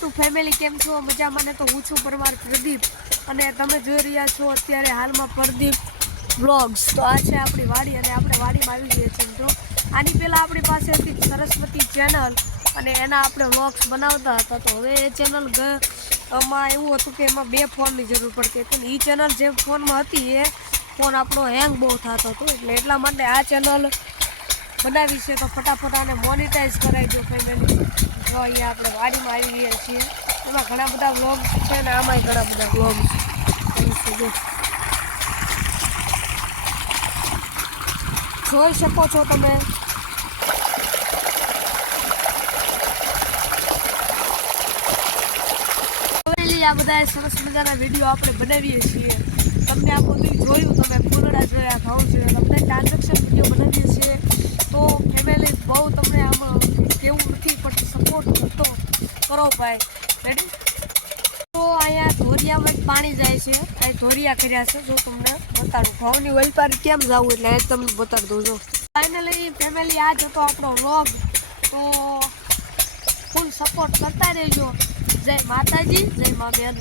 YouTube family કેમ છો? મજામાં ને? તો હું છું પરમાર પ્રદીપ અને તમે જોઈ રહ્યા છો અત્યારે હાલમાં પ્રદીપ વ્લોગ્સ. તો આ છે આપણી વાડી અને આપણે વાડીમાં આવી ગયા છીએ. મિત્રો આની પહેલાં આપણી પાસે હતી સરસ્વતી ચેનલ અને એના આપણે વ્લોગ્સ બનાવતા હતા. તો હવે એ ચેનલ માં એવું હતું કે એમાં 2 ફોનની જરૂર પડતી હતી અને એ ચેનલ જે ફોનમાં હતી એ ફોન આપણો હેંગ બહુ થતો હતો. એટલે એટલા માટે આ ચેનલ બનાવી છે. તો ફટાફટ આને મોનિટાઈઝ કરાવી દો ફેમિલી. તો અહીંયા આપણે વાડીમાં આવી ગયા છીએ. એમાં ઘણા બધા વ્લોગ્સ છે ને આમાંય ઘણા બધા વ્લોગ્સ જોઈ શકો છો તમે. આ બધા સરસ મજાના વિડીયો આપણે બનાવીએ છીએ. તમને આ બધું જોયું, તમે ફૂલડા જોયા, ઘઉં જોયા, તમને ટ્રાન્ઝેક્શન વિડીયો બનાવીએ છીએ. તો ફેમિલી બહુ તમને આમાં કેવું નથી પણ સપોર્ટ કરતો કરો ભાઈ. રેડી? તો અહીંયા ધોરિયામાં જ પાણી જાય છે. અહીં ધોરિયા કર્યા છે. જો તમને બતાડું ઘઉંની વેપારી કેમ જવું એટલે એ તમને બતાડી દઉં. જો ફાઇનલી ફેમિલી આ જ હતો આપણો વ્લોગ. તો ફૂલ સપોર્ટ કરતા રહેજો. જય માતાજી, જય મા બેન.